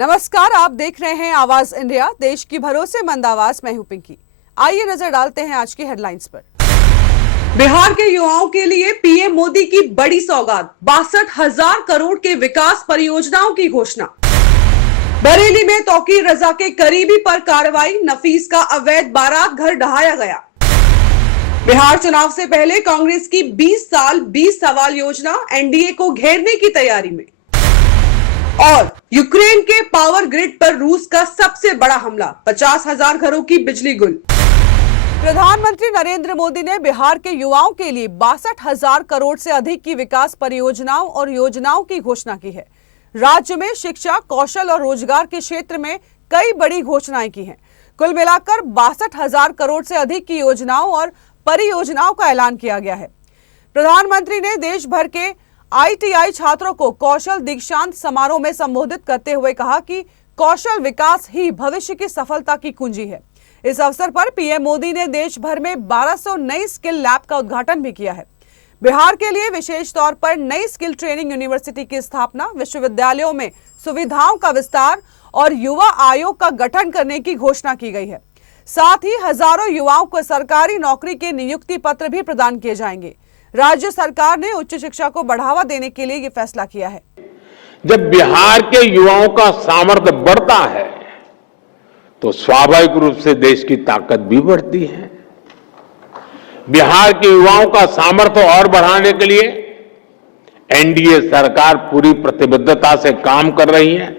नमस्कार, आप देख रहे हैं आवाज इंडिया, देश की भरोसेमंद आवाज। मैं हूं पिंकी। आइए नजर डालते हैं आज की हेडलाइंस पर। बिहार के युवाओं के लिए पीएम मोदी की बड़ी सौगात, 62,000 करोड़ के विकास परियोजनाओं की घोषणा। बरेली में तौकीर रजा के करीबी पर कार्रवाई, नफीस का अवैध बारात घर ढहाया गया। बिहार चुनाव से पहले कांग्रेस की 20 साल 20 सवाल योजना एनडीए को घेरने की तैयारी में। और यूक्रेन के पावर ग्रिड पर रूस का सबसे बड़ा हमला, 50,000 घरों की बिजली गुल। प्रधानमंत्री नरेंद्र मोदी ने बिहार के युवाओं के लिए 62,000 करोड़ से अधिक की विकास परियोजनाओं और योजनाओं की घोषणा की है। राज्य में शिक्षा, कौशल और रोजगार के क्षेत्र में कई बड़ी घोषणाएं की हैं। कुल मिलाकर 62,000 करोड़ से अधिक की योजनाओं और परियोजनाओं का ऐलान किया गया है। प्रधानमंत्री ने देश भर के आईटीआई छात्रों को कौशल दीक्षांत समारोह में संबोधित करते हुए कहा कि कौशल विकास ही भविष्य की सफलता की कुंजी है। इस अवसर पर पीएम मोदी ने देश भर में 1200 नई स्किल लैब का उद्घाटन भी किया है। बिहार के लिए विशेष तौर पर नई स्किल ट्रेनिंग यूनिवर्सिटी की स्थापना, विश्वविद्यालयों में सुविधाओं का विस्तार और युवा आयोग का गठन करने की घोषणा की गई है। साथ ही हजारों युवाओं को सरकारी नौकरी के नियुक्ति पत्र भी प्रदान किए जाएंगे। राज्य सरकार ने उच्च शिक्षा को बढ़ावा देने के लिए ये फैसला किया है। जब बिहार के युवाओं का सामर्थ्य बढ़ता है तो स्वाभाविक रूप से देश की ताकत भी बढ़ती है। बिहार के युवाओं का सामर्थ्य और बढ़ाने के लिए एनडीए सरकार पूरी प्रतिबद्धता से काम कर रही है।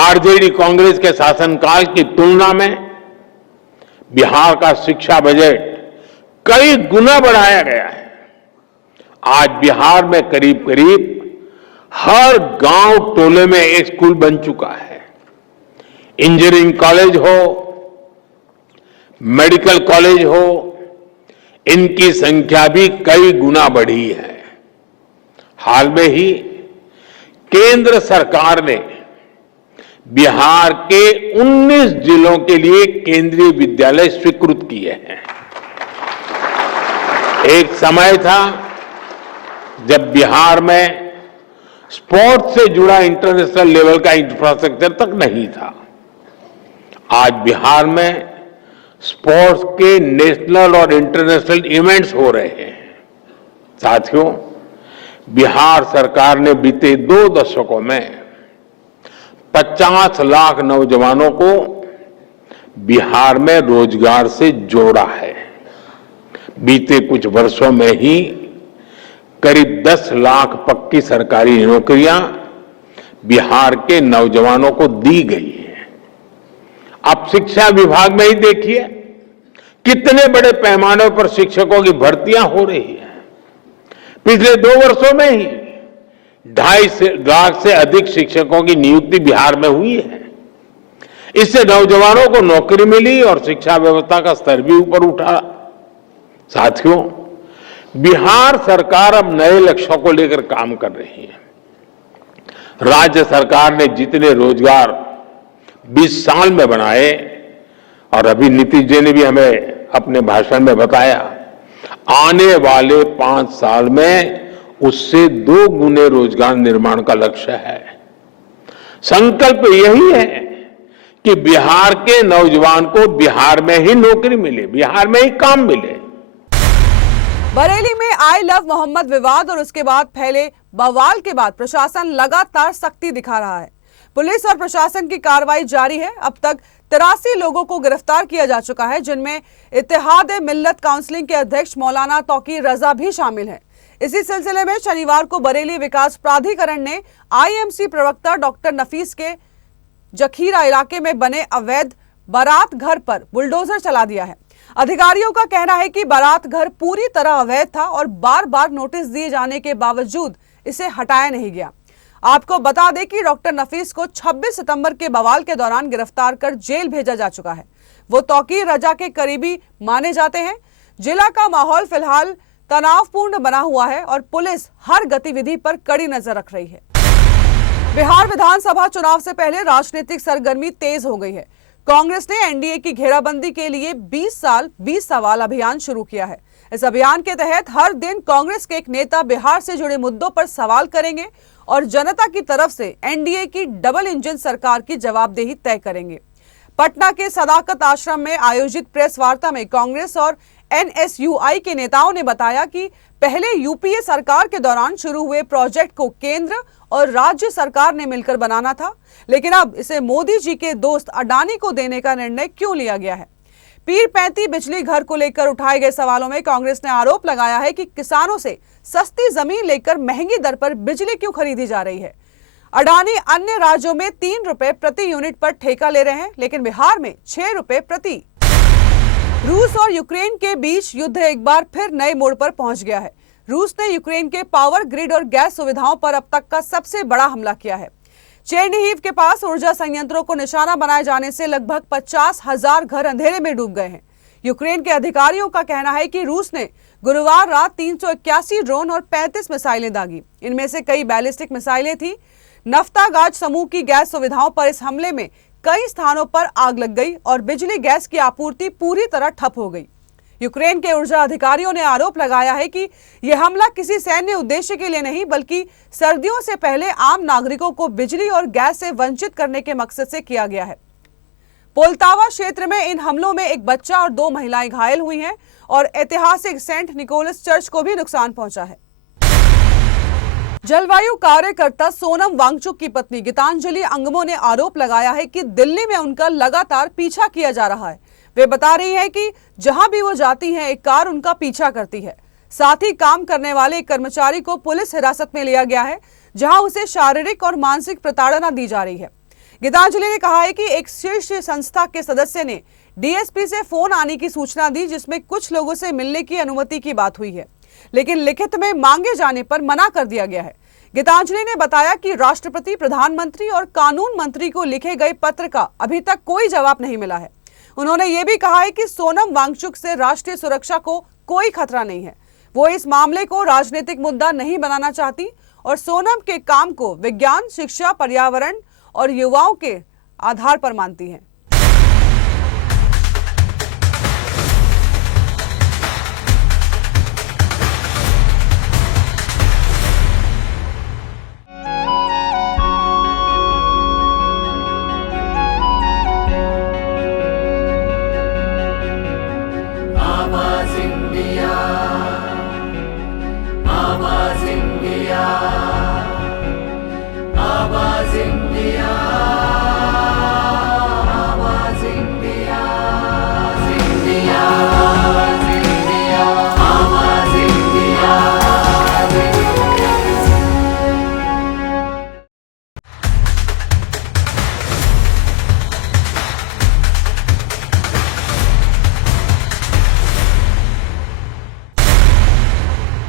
आरजेडी कांग्रेस के शासनकाल की तुलना में बिहार का शिक्षा बजट कई गुना बढ़ाया गया है। आज बिहार में करीब करीब हर गांव टोले में एक स्कूल बन चुका है। इंजीनियरिंग कॉलेज हो, मेडिकल कॉलेज हो, इनकी संख्या भी कई गुना बढ़ी है। हाल में ही केंद्र सरकार ने बिहार के 19 जिलों के लिए केंद्रीय विद्यालय स्वीकृत किए हैं। एक समय था जब बिहार में स्पोर्ट्स से जुड़ा इंटरनेशनल लेवल का इंफ्रास्ट्रक्चर तक नहीं था। आज बिहार में स्पोर्ट्स के नेशनल और इंटरनेशनल इवेंट्स हो रहे हैं। साथियों, बिहार सरकार ने बीते 2 दशकों में 50 लाख नौजवानों को बिहार में रोजगार से जोड़ा है। बीते कुछ वर्षों में ही करीब 10 लाख पक्की सरकारी नौकरियां बिहार के नौजवानों को दी गई है। अब शिक्षा विभाग में ही देखिए कितने बड़े पैमाने पर शिक्षकों की भर्तियां हो रही है। पिछले 2 वर्षों में ही 2.5 लाख से अधिक शिक्षकों की नियुक्ति बिहार में हुई है। इससे नौजवानों को नौकरी मिली और शिक्षा व्यवस्था का स्तर भी ऊपर उठा। साथियों, बिहार सरकार अब नए लक्ष्यों को लेकर काम कर रही है। राज्य सरकार ने जितने रोजगार 20 साल में बनाए, और अभी नीतीश जी ने भी हमें अपने भाषण में बताया, आने वाले 5 साल में उससे 2 गुने रोजगार निर्माण का लक्ष्य है। संकल्प यही है कि बिहार के नौजवान को बिहार में ही नौकरी मिले, बिहार में ही काम मिले। बरेली में आई लव मोहम्मद विवाद और उसके बाद फैले बवाल के बाद प्रशासन लगातार सख्ती दिखा रहा है। पुलिस और प्रशासन की कार्रवाई जारी है। अब तक 83 लोगों को गिरफ्तार किया जा चुका है, जिनमें इत्तेहाद मिल्लत काउंसिलिंग के अध्यक्ष मौलाना तौकीर रजा भी शामिल है। इसी सिलसिले में शनिवार को बरेली विकास प्राधिकरण ने आईएमसी प्रवक्ता डॉक्टर नफीस के जखीरा इलाके में बने अवैध बारात घर पर बुलडोजर चला दिया है। अधिकारियों का कहना है कि बारात घर पूरी तरह अवैध था और बार बार नोटिस दिए जाने के बावजूद इसे हटाया नहीं गया। आपको बता दें कि डॉक्टर नफीस को 26 सितंबर के बवाल के दौरान गिरफ्तार कर जेल भेजा जा चुका है। वो तौकीर रजा के करीबी माने जाते हैं। जिला का माहौल फिलहाल तनावपूर्ण बना हुआ है और पुलिस हर गतिविधि पर कड़ी नजर रख रही है। बिहार विधानसभा चुनाव से पहले राजनीतिक सरगर्मी तेज हो गई है। कांग्रेस ने एनडीए की घेराबंदी के लिए 20 साल 20 सवाल अभियान शुरू किया है। इस अभियान के तहत हर दिन कांग्रेस के एक नेता बिहार से जुड़े मुद्दों पर सवाल करेंगे और जनता की तरफ से एनडीए की डबल इंजन सरकार की जवाबदेही तय करेंगे। पटना के सदाकत आश्रम में आयोजित प्रेस वार्ता में कांग्रेस और एनएसयूआई के नेताओं ने बताया कि पहले यूपीए सरकार के दौरान शुरू हुए प्रोजेक्ट को केंद्र और राज्य सरकार ने मिलकर बनाना था, लेकिन अब इसे मोदी जी के दोस्त अडानी को देने का निर्णय क्यों लिया गया है। पीर-पैंती बिजली घर को लेकर उठाए गए सवालों में कांग्रेस ने आरोप लगाया है कि किसानों से सस्ती जमीन लेकर महंगी दर पर बिजली क्यों खरीदी जा रही है। अडानी अन्य राज्यों में 3 रुपए प्रति यूनिट पर ठेका ले रहे हैं, लेकिन बिहार में 6 रुपए प्रति। रूस और यूक्रेन के बीच युद्ध एक बार फिर नए मोड़ पर पहुंच गया है। रूस ने यूक्रेन के पावर ग्रिड और गैस सुविधाओं पर अब तक का सबसे बड़ा हमला किया है। चेरनीहिव के पास ऊर्जा संयंत्रों को निशाना बनाए जाने से लगभग 50,000 घर अंधेरे में डूब गए हैं। यूक्रेन के अधिकारियों का कहना है कि रूस ने गुरुवार रात 381 ड्रोन और 35 मिसाइलें दागी। इनमें से कई बैलिस्टिक मिसाइलें थी। नफ्तागाज समूह की गैस सुविधाओं पर इस हमले में कई स्थानों पर आग लग गई और बिजली गैस की आपूर्ति पूरी तरह ठप हो गई। यूक्रेन के ऊर्जा अधिकारियों ने आरोप लगाया है कि यह हमला किसी सैन्य उद्देश्य के लिए नहीं, बल्कि सर्दियों से पहले आम नागरिकों को बिजली और गैस से वंचित करने के मकसद से किया गया है। पोल्तावा क्षेत्र में इन हमलों में एक बच्चा और 2 महिलाएं घायल हुई हैं और ऐतिहासिक सेंट निकोलस चर्च को भी नुकसान पहुंचा है। जलवायु कार्यकर्ता सोनम वांगचुक की पत्नी गीतांजलि अंगमो ने आरोप लगाया है कि दिल्ली में उनका लगातार पीछा किया जा रहा है। वे बता रही है कि जहां भी वो जाती हैं, एक कार उनका पीछा करती है। साथ ही काम करने वाले एक कर्मचारी को पुलिस हिरासत में लिया गया है, जहां उसे शारीरिक और मानसिक प्रताड़ना दी जा रही है। गीतांजलि ने कहा है कि एक शीर्ष संस्था के सदस्य ने डीएसपी से फोन आने की सूचना दी, जिसमें कुछ लोगों से मिलने की अनुमति की बात हुई है, लेकिन लिखित में मांगे जाने पर मना कर दिया गया है। गीतांजलि ने बताया कि राष्ट्रपति, प्रधानमंत्री और कानून मंत्री को लिखे गए पत्र का अभी तक कोई जवाब नहीं मिला है। उन्होंने ये भी कहा है कि सोनम वांगचुक से राष्ट्रीय सुरक्षा को कोई खतरा नहीं है। वो इस मामले को राजनीतिक मुद्दा नहीं बनाना चाहती और सोनम के काम को विज्ञान, शिक्षा, पर्यावरण और युवाओं के आधार पर मानती हैं।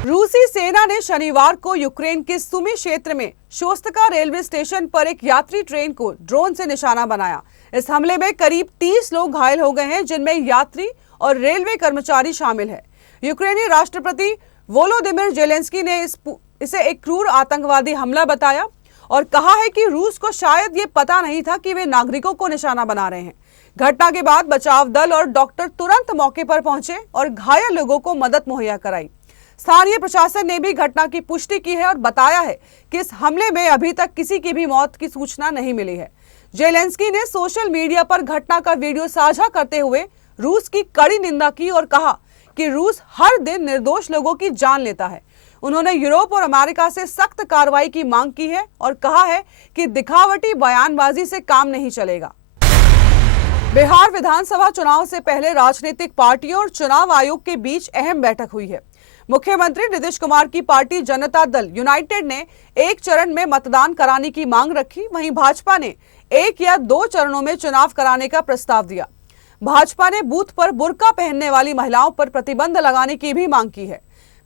रूसी सेना ने शनिवार को यूक्रेन के सुमी क्षेत्र में शोस्टका रेलवे स्टेशन पर एक यात्री ट्रेन को ड्रोन से निशाना बनाया। इस हमले में करीब 30 लोग घायल हो गए हैं, जिनमें यात्री और रेलवे कर्मचारी शामिल है। यूक्रेनी राष्ट्रपति वोलोदिमिर जेलेंस्की ने इसे एक क्रूर आतंकवादी हमला बताया और कहा है कि रूस को शायद ये पता नहीं था कि वे नागरिकों को निशाना बना रहे हैं। घटना के बाद बचाव दल और डॉक्टर तुरंत मौके पर पहुंचे और घायल लोगों को मदद मुहैया कराई। स्थानीय प्रशासन ने भी घटना की पुष्टि की है और बताया है कि इस हमले में अभी तक किसी की भी मौत की सूचना नहीं मिली है। जेलेंस्की ने सोशल मीडिया पर घटना का वीडियो साझा करते हुए रूस की कड़ी निंदा की और कहा कि रूस हर दिन निर्दोष लोगों की जान लेता है। उन्होंने यूरोप और अमेरिका से सख्त कार्रवाई की मांग की है और कहा है कि दिखावटी बयानबाजी से काम नहीं चलेगा। बिहार विधानसभा चुनाव से पहले राजनीतिक पार्टियों और चुनाव आयोग के बीच अहम बैठक हुई है। मुख्यमंत्री नीतीश कुमार की पार्टी जनता दल यूनाइटेड ने एक चरण में मतदान कराने की मांग रखी, वहीं भाजपा ने 1 या 2 चरणों में चुनाव कराने का प्रस्ताव दिया। भाजपा ने बूथ पर बुर्का पहनने वाली महिलाओं पर प्रतिबंध लगाने की भी मांग की है।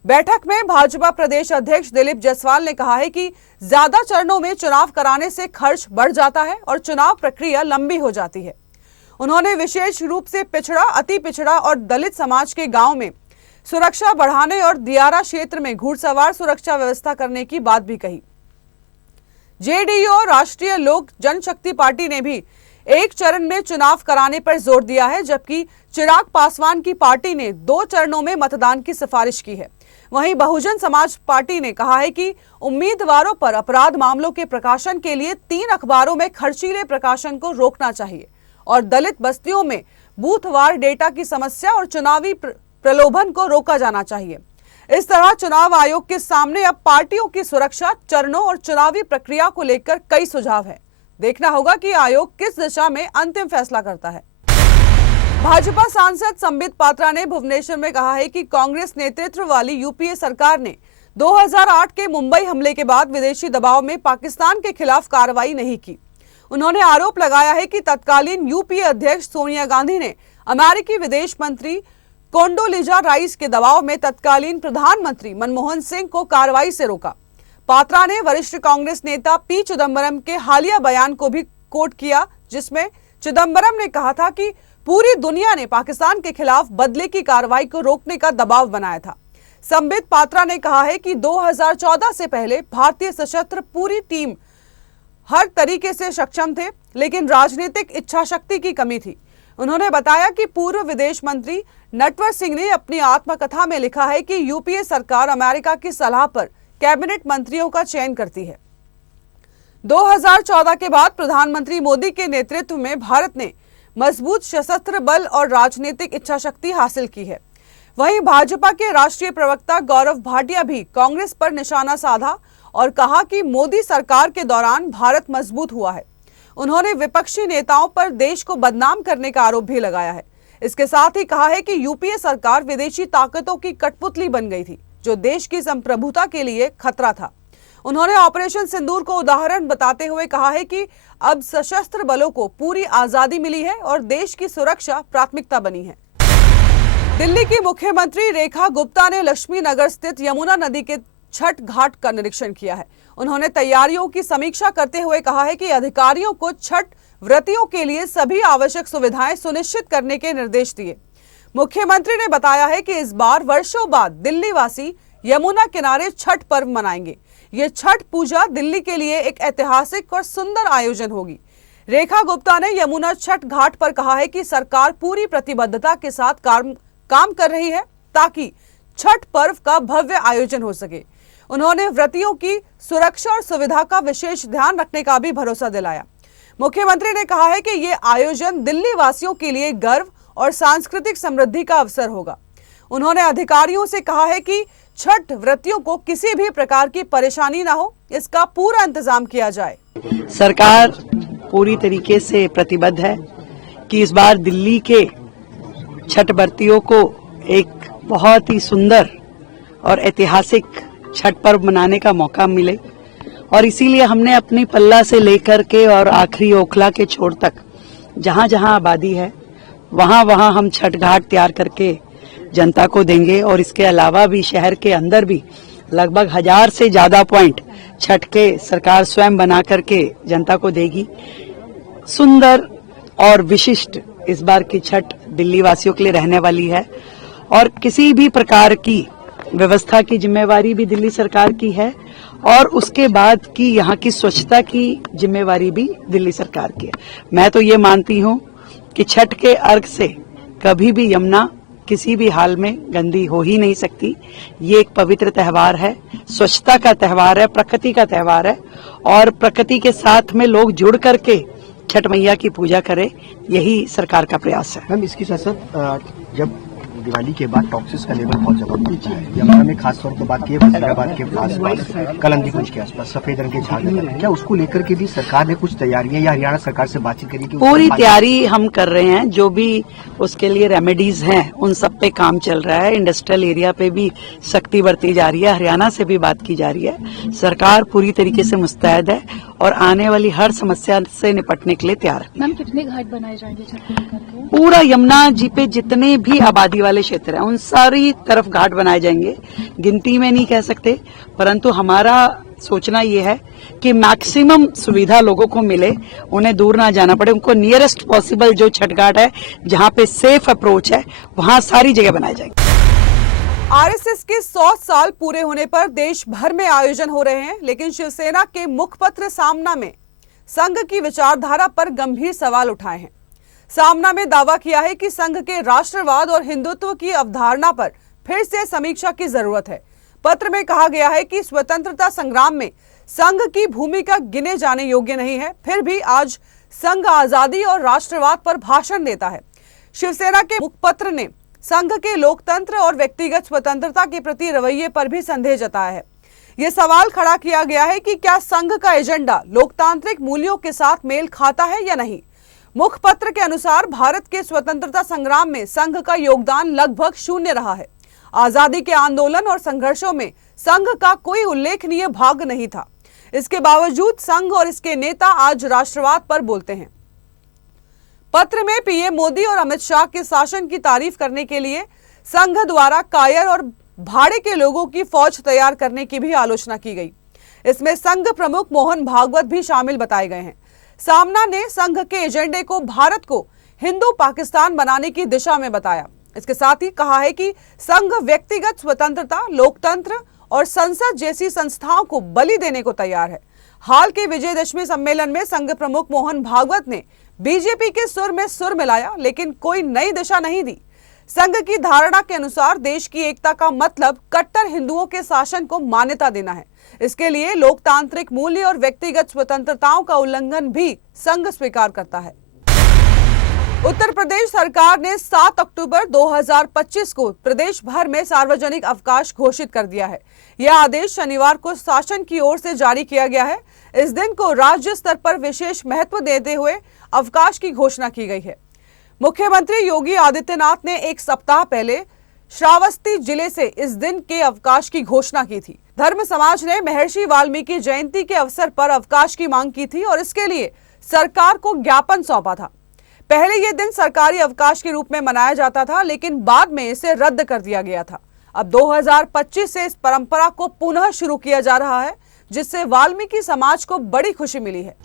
बैठक में भाजपा प्रदेश अध्यक्ष दिलीप जायसवाल ने कहा है कि ज्यादा चरणों में चुनाव कराने से खर्च बढ़ जाता है और चुनाव प्रक्रिया लंबी हो जाती है। उन्होंने विशेष रूप से पिछड़ा, अति पिछड़ा और दलित समाज के गांव में सुरक्षा बढ़ाने और दियारा क्षेत्र में घुड़सवार सुरक्षा व्यवस्था करने की बात भी कही। जेडीयू और राष्ट्रीय लोक जनशक्ति पार्टी ने भी एक चरण में चुनाव कराने पर जोर दिया है, जबकि चिराग पासवान की पार्टी ने 2 चरणों में मतदान की सिफारिश की है। वहीं बहुजन समाज पार्टी ने कहा है कि उम्मीदवारों पर अपराध मामलों के प्रकाशन के लिए 3 अखबारों में खर्चीले प्रकाशन को रोकना चाहिए और दलित बस्तियों में बूथवार डेटा की समस्या और चुनावी प्रलोभन को रोका जाना चाहिए। इस तरह चुनाव आयोग के सामने अब पार्टियों की सुरक्षा, चरणों और चुनावी प्रक्रिया को लेकर कई सुझाव हैं। देखना होगा कि आयोग किस दिशा में अंतिम फैसला करता है। भाजपा सांसद संबित पात्रा ने भुवनेश्वर में कहा है कि कांग्रेस नेतृत्व वाली यूपीए सरकार ने 2008 के मुंबई हमले के बाद विदेशी दबाव में पाकिस्तान के खिलाफ कार्रवाई नहीं की। उन्होंने आरोप लगाया है कि तत्कालीन यूपीए अध्यक्ष सोनिया गांधी ने अमेरिकी विदेश मंत्री कोंडोलीजा राइस के दबाव में तत्कालीन प्रधानमंत्री मनमोहन सिंह को कार्रवाई से रोका। पात्रा ने वरिष्ठ कांग्रेस नेता पी चिदम्बरम के हालिया बयान को भी कोट किया, जिसमें चिदम्बरम ने कहा था कि पूरी दुनिया ने पाकिस्तान के खिलाफ बदले की कार्रवाई को रोकने का दबाव बनाया था। संबित पात्रा ने कहा है कि 2014 से पहले भारतीय सशस्त्र पूरी टीम हर तरीके से सक्षम थे, लेकिन राजनीतिक इच्छा शक्ति की कमी थी। उन्होंने बताया कि पूर्व विदेश मंत्री नटवर सिंह ने अपनी आत्मकथा में लिखा है कि यूपीए सरकार अमेरिका की सलाह पर कैबिनेट मंत्रियों का चयन करती है। 2014 के बाद प्रधानमंत्री मोदी के नेतृत्व में भारत ने मजबूत सशस्त्र बल और राजनीतिक इच्छा शक्ति हासिल की है। वहीं भाजपा के राष्ट्रीय प्रवक्ता गौरव भाटिया भी कांग्रेस पर निशाना साधा और कहा कि मोदी सरकार के दौरान भारत मजबूत हुआ है। उन्होंने विपक्षी नेताओं पर देश को बदनाम करने का आरोप भी लगाया है। इसके साथ ही कहा है कि यूपीए सरकार विदेशी ताकतों की कठपुतली बन गई थी, जो देश की संप्रभुता के लिए खतरा था। उन्होंने ऑपरेशन सिंदूर को उदाहरण बताते हुए कहा है कि अब सशस्त्र बलों को पूरी आजादी मिली है और देश की सुरक्षा प्राथमिकता बनी है। दिल्ली की मुख्यमंत्री रेखा गुप्ता ने लक्ष्मी नगर स्थित यमुना नदी के छठ घाट का निरीक्षण किया है। उन्होंने तैयारियों की समीक्षा करते हुए कहा है कि अधिकारियों को छठ व्रतियों के लिए सभी आवश्यक सुविधाएं सुनिश्चित करने के निर्देश दिए। मुख्यमंत्री ने बताया है कि इस बार वर्षों बाद दिल्ली वासी यमुना किनारे छठ पर्व मनाएंगे। ये छठ पूजा दिल्ली के लिए एक ऐतिहासिक और सुंदर आयोजन होगी। रेखा गुप्ता ने यमुना छठ घाट पर कहा है कि सरकार पूरी प्रतिबद्धता के साथ काम कर रही है ताकि छठ पर्व का भव्य आयोजन हो सके। उन्होंने व्रतियों की सुरक्षा और सुविधा का विशेष ध्यान रखने का भी भरोसा दिलाया। मुख्यमंत्री ने कहा है कि ये आयोजन दिल्ली वासियों के लिए गर्व और सांस्कृतिक समृद्धि का अवसर होगा। उन्होंने अधिकारियों से कहा है कि छठ व्रतियों को किसी भी प्रकार की परेशानी ना हो, इसका पूरा इंतजाम किया जाए। सरकार पूरी तरीके से प्रतिबद्ध है कि इस बार दिल्ली के छठ व्रतियों को एक बहुत ही सुंदर और ऐतिहासिक छठ पर्व मनाने का मौका मिले, और इसीलिए हमने अपनी पल्ला से लेकर के और आखिरी ओखला के छोर तक जहां जहां आबादी है वहां हम छठ घाट तैयार करके जनता को देंगे। और इसके अलावा भी शहर के अंदर भी लगभग 1000 से ज्यादा पॉइंट छठ के सरकार स्वयं बना करके जनता को देगी। सुंदर और विशिष्ट इस बार की छठ दिल्ली वासियों के लिए रहने वाली है, और किसी भी प्रकार की व्यवस्था की जिम्मेवारी भी दिल्ली सरकार की है, और उसके बाद की यहाँ की स्वच्छता की जिम्मेवारी भी दिल्ली सरकार की है। मैं तो ये मानती हूँ कि छठ के अर्घ से कभी भी यमुना किसी भी हाल में गंदी हो ही नहीं सकती। ये एक पवित्र त्योहार है, स्वच्छता का त्योहार है, प्रकृति का त्योहार है, और प्रकृति के साथ में लोग जुड़ करके छठ मैया की पूजा करें, यही सरकार का प्रयास है। मैम, इसके साथ साथ जब दिवाली के बाद टॉक्सिस का लेवल बहुत ज्यादा बढ़ता है, यमुना में खास तौर पर बात की है, वजीराबाद के आसपास, कलंदी कुंज के आसपास सफेद रंग के झाग लगे, क्या उसको लेकर के भी सरकार ने कुछ तैयारियां या हरियाणा सरकार से बातचीत करी? पूरी तैयारी हम कर रहे हैं, जो भी उसके लिए रेमेडीज हैं उन सब पे काम चल रहा है। इंडस्ट्रियल एरिया पे भी सख्ती बरती जा रही है, हरियाणा से भी बात की जा रही है। सरकार पूरी तरीके से मुस्तैद है और आने वाली हर समस्या से निपटने के लिए तैयार है। मैम, कितने घाट बनाए जाएंगे छठ को लेकर के? पूरा यमुना जी पे जितने भी आबादी वाले क्षेत्र हैं उन सारी तरफ घाट बनाए जाएंगे। गिनती में नहीं कह सकते, परंतु हमारा सोचना ये है कि मैक्सिमम सुविधा लोगों को मिले, उन्हें दूर ना जाना पड़े, उनको नियरेस्ट पॉसिबल जो छठ घाट है जहाँ पे सेफ अप्रोच है वहाँ सारी जगह बनाए जाएंगे। आरएसएस के 100 साल पूरे होने पर देश भर में आयोजन हो रहे हैं, लेकिन शिवसेना के मुखपत्र सामना में संघ की विचारधारा पर गंभीर सवाल उठाए हैं। सामना में दावा किया है कि संघ के राष्ट्रवाद और हिंदुत्व की अवधारणा पर फिर से समीक्षा की जरूरत है। पत्र में कहा गया है कि स्वतंत्रता संग्राम में संघ की भूमिका गिने जाने योग्य नहीं है, फिर भी आज संघ आजादी और राष्ट्रवाद पर भाषण देता है। शिवसेना के मुखपत्र ने संघ के लोकतंत्र और व्यक्तिगत स्वतंत्रता के प्रति रवैये पर भी संदेह जताया है। यह सवाल खड़ा किया गया है कि क्या संघ का एजेंडा लोकतांत्रिक मूल्यों के साथ मेल खाता है या नहीं। मुखपत्र के अनुसार भारत के स्वतंत्रता संग्राम में संघ का योगदान लगभग शून्य रहा है। आजादी के आंदोलन और संघर्षों में संघ का कोई उल्लेखनीय भाग नहीं था। इसके बावजूद संघ और इसके नेता आज राष्ट्रवाद पर बोलते हैं। पत्र में पीएम मोदी और अमित शाह के शासन की तारीफ करने के लिए संघ द्वारा कायर और भाड़े के लोगों की फौज तैयार करने की भी आलोचना की गई। इसमें संघ प्रमुख मोहन भागवत भी शामिल बताए गए हैं। सामना ने संघ के एजेंडे को भारत को हिंदू पाकिस्तान बनाने की दिशा में बताया। इसके साथ ही कहा है कि संघ व्यक्तिगत स्वतंत्रता, लोकतंत्र और संसद जैसी संस्थाओं को बलि देने को तैयार है। हाल के विजयदशमी सम्मेलन में संघ प्रमुख मोहन भागवत ने बीजेपी के सुर में सुर मिलाया, लेकिन कोई नई दिशा नहीं दी। संघ की धारणा के अनुसार देश की एकता का मतलब कट्टर हिंदुओं के शासन को मान्यता देना है। इसके लिए लोकतांत्रिक मूल्य और व्यक्तिगत स्वतंत्रताओं का उल्लंघन भी संघ स्वीकार करता है। उत्तर प्रदेश सरकार ने 7 अक्टूबर 2025 को प्रदेश भर में सार्वजनिक अवकाश घोषित कर दिया है। यह आदेश शनिवार को शासन की ओर से जारी किया गया है। इस दिन को राज्य स्तर पर विशेष महत्व देते हुए अवकाश की घोषणा की गई है। मुख्यमंत्री योगी आदित्यनाथ ने एक सप्ताह पहले श्रावस्ती जिले से इस दिन के अवकाश की घोषणा की थी। धर्म समाज ने महर्षि वाल्मीकि जयंती के अवसर पर अवकाश की मांग की थी और इसके लिए सरकार को ज्ञापन सौंपा था। पहले यह दिन सरकारी अवकाश के रूप में मनाया जाता था, लेकिन बाद में इसे रद्द कर दिया गया था। अब 2025 से इस परंपरा को पुनः शुरू किया जा रहा है, जिससे वाल्मीकि समाज को बड़ी खुशी मिली है।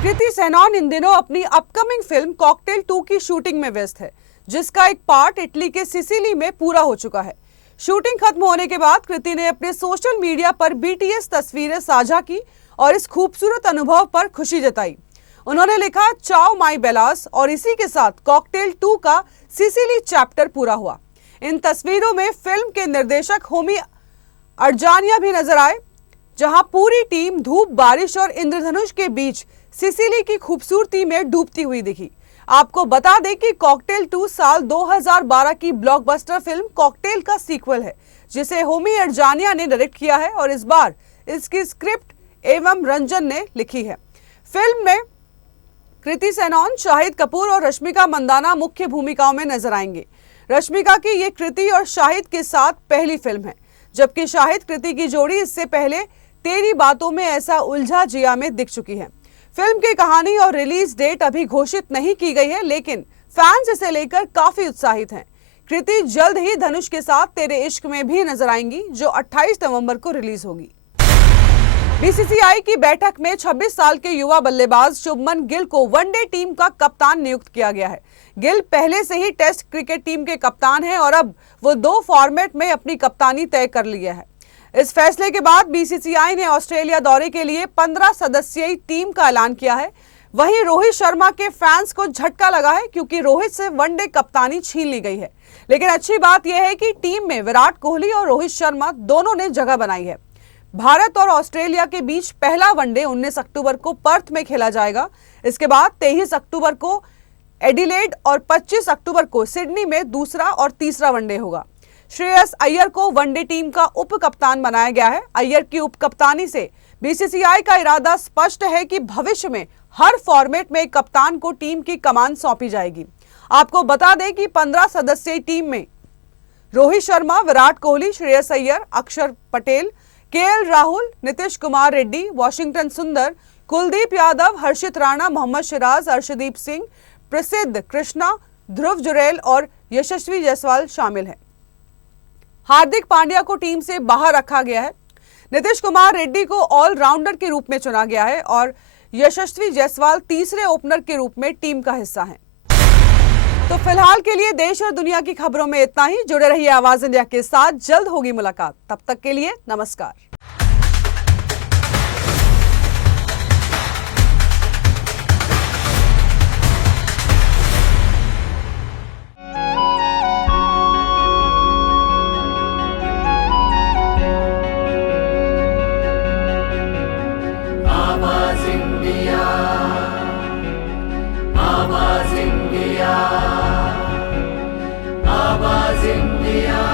कृति सेनन इन दिनों अपनी अपकमिंग फिल्म कॉकटेल 2 की शूटिंग में व्यस्त है, जिसका एक पार्ट इटली के सिसिली में पूरा हो चुका है। शूटिंग खत्म होने के बाद कृति ने अपने सोशल मीडिया पर बीटीएस तस्वीरें साझा की और इस खूबसूरत अनुभव पर खुशी जताई। उन्होंने लिखा, चाओ माई बेलास, और इसी के साथ कॉकटेल 2 का सिसिली चैप्टर पूरा हुआ। इन तस्वीरों में फिल्म के निर्देशक होमी अर्जानिया भी नजर आए, जहां पूरी टीम धूप, बारिश और इंद्रधनुष के बीच सिसिली की खूबसूरती में डूबती हुई दिखी। आपको बता दें कि कॉकटेल 2 साल 2012 की ब्लॉकबस्टर फिल्म कॉकटेल का सीक्वल है, जिसे होमी अर्जानिया ने डायरेक्ट किया है और इस बार इसकी स्क्रिप्ट एवं रंजन ने लिखी है। फिल्म में कृति सेनन, शाहिद कपूर और रश्मिका मंदाना मुख्य भूमिकाओं में नजर आएंगे। रश्मिका की ये कृति और शाहिद के साथ पहली फिल्म है, जबकि शाहिद कृति की जोड़ी इससे पहले तेरी बातों में ऐसा उलझा जिया में दिख चुकी है। फिल्म की कहानी और रिलीज डेट अभी घोषित नहीं की गई है, लेकिन फैंस इसे लेकर काफी उत्साहित हैं। कृति जल्द ही धनुष के साथ तेरे इश्क में भी नजर आएंगी, जो 28 नवंबर को रिलीज होगी। बीसीसीआई की बैठक में 26 साल के युवा बल्लेबाज शुभमन गिल को वनडे टीम का कप्तान नियुक्त किया गया है। गिल पहले से ही टेस्ट क्रिकेट टीम के कप्तान हैं और अब वो 2 फॉर्मेट में अपनी कप्तानी तय कर लिया है। इस फैसले के बाद बीसीसीआई ने ऑस्ट्रेलिया दौरे के लिए 15 सदस्यीय टीम का ऐलान किया है। वहीं रोहित शर्मा के फैंस को झटका लगा है, क्योंकि रोहित से वनडे कप्तानी छीन ली गई है। लेकिन अच्छी बात यह है कि टीम में विराट कोहली और रोहित शर्मा दोनों ने जगह बनाई है। भारत और ऑस्ट्रेलिया के बीच पहला वनडे 19 अक्टूबर को पर्थ में खेला जाएगा। इसके बाद 23 अक्टूबर को एडिलेड और 25 अक्टूबर को सिडनी में दूसरा और तीसरा वनडे होगा। श्रेयस अय्यर को वनडे टीम का उप कप्तान बनाया गया है। अय्यर की उप कप्तानी से बीसीसीआई का इरादा स्पष्ट है कि भविष्य में हर फॉर्मेट में एक कप्तान को टीम की कमान सौंपी जाएगी। आपको बता दें कि 15 सदस्यीय टीम में रोहित शर्मा, विराट कोहली, श्रेयस अय्यर, अक्षर पटेल, केएल राहुल, नीतीश कुमार रेड्डी, वॉशिंगटन सुंदर, कुलदीप यादव, हर्षित राणा, मोहम्मद सिराज, अर्शदीप सिंह, प्रसिद्ध कृष्णा, ध्रुव जुरैल और यशस्वी जायसवाल शामिल हैं। हार्दिक पांड्या को टीम से बाहर रखा गया है। नीतीश कुमार रेड्डी को ऑलराउंडर के रूप में चुना गया है और यशस्वी जायसवाल तीसरे ओपनर के रूप में टीम का हिस्सा हैं। तो फिलहाल के लिए देश और दुनिया की खबरों में इतना ही। जुड़े रहिए आवाज इंडिया के साथ, जल्द होगी मुलाकात। तब तक के लिए नमस्कार। आवाज इंडिया